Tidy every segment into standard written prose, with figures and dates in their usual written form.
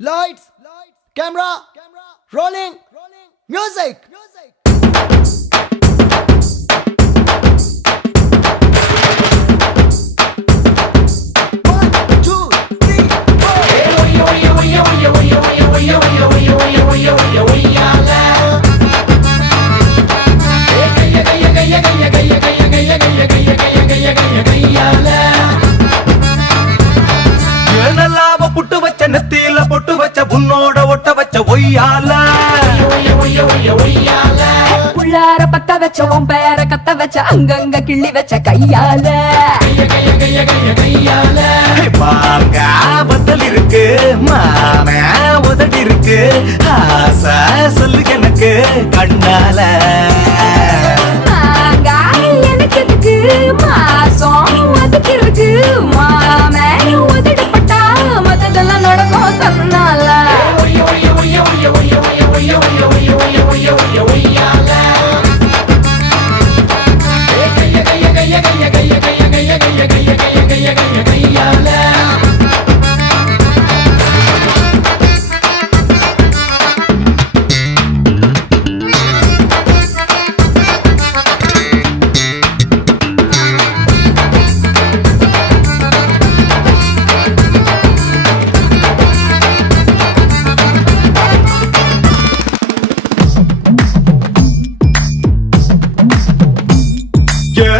Lights, camera, rolling, music. One, two, three, புட்டு வச்ச நெத்தியில பொட்டு வச்ச உன்னோட ஒட்ட வச்ச ஒய்யால உள்ளார பத்த வச்ச உன் பேர கத்த வச்ச அங்கங்க கிள்ளி வச்ச கையால வாங்க பத்தல் இருக்கு மாம உதடி இருக்கு ஆசை சொல்லு எனக்கு கண்ணால எனக்கு எதுக்கு மாசம் அதுக்கு இருக்கு மாமே உதடப்பட்டா மத்ததெல்லாம் நடக்கும் தன்னால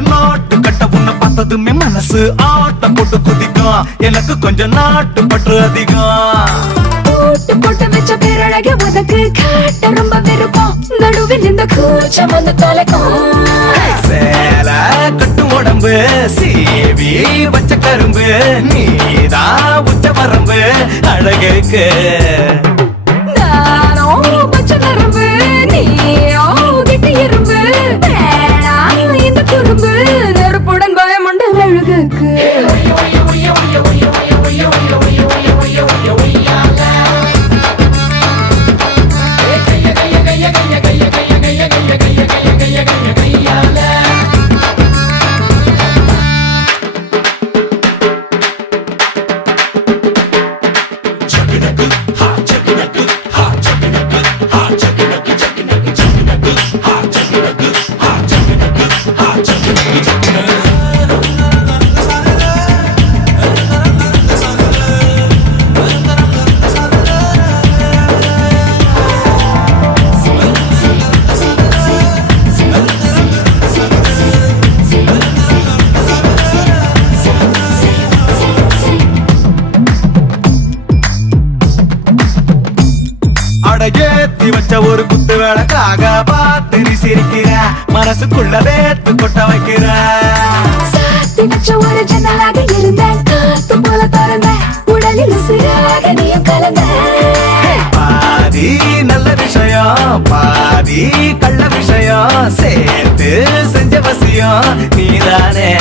நாட்டு கட்ட உன்னை பார்த்ததுமே மனசு ஆட்டம் போட்டு குதிக்கும் எனக்கு கொஞ்சம் நாட்டு பற்று அதிகம் போட்டு போட்டு வச்ச பேரழக உனக்கு காட்ட ரொம்ப விருப்பம் நடுவில் இந்த கூச்சம் வந்து தொலைக்கும் சேல கட்டும் உடம்பு சீவி வச்ச கரும்பு நீதான் உச்ச வரம்பு அழகுக்கு நானோ பச்சை நரம்பு நீயோ கிட்டி இரும்பு இந்த குறும்பு நெருப்புடன் பயமுண்ட அழகுக்கு ஏத்தி வச்ச ஒரு குத்து விளக்காக பார்த்து நீ சிரிக்கிற மனசுக்குள்ள வேத்து கொட்ட வைக்கிற சாத்தி வச்ச ஒரு ஜன்னலாக இருந்தேன் காத்து போல திறந்த உடலில் சிறாக நீயும் கலந்த பாதி நல்ல விஷயம் பாதி கள்ள விஷயம் சேர்த்து செஞ்ச வசியம் நீதானே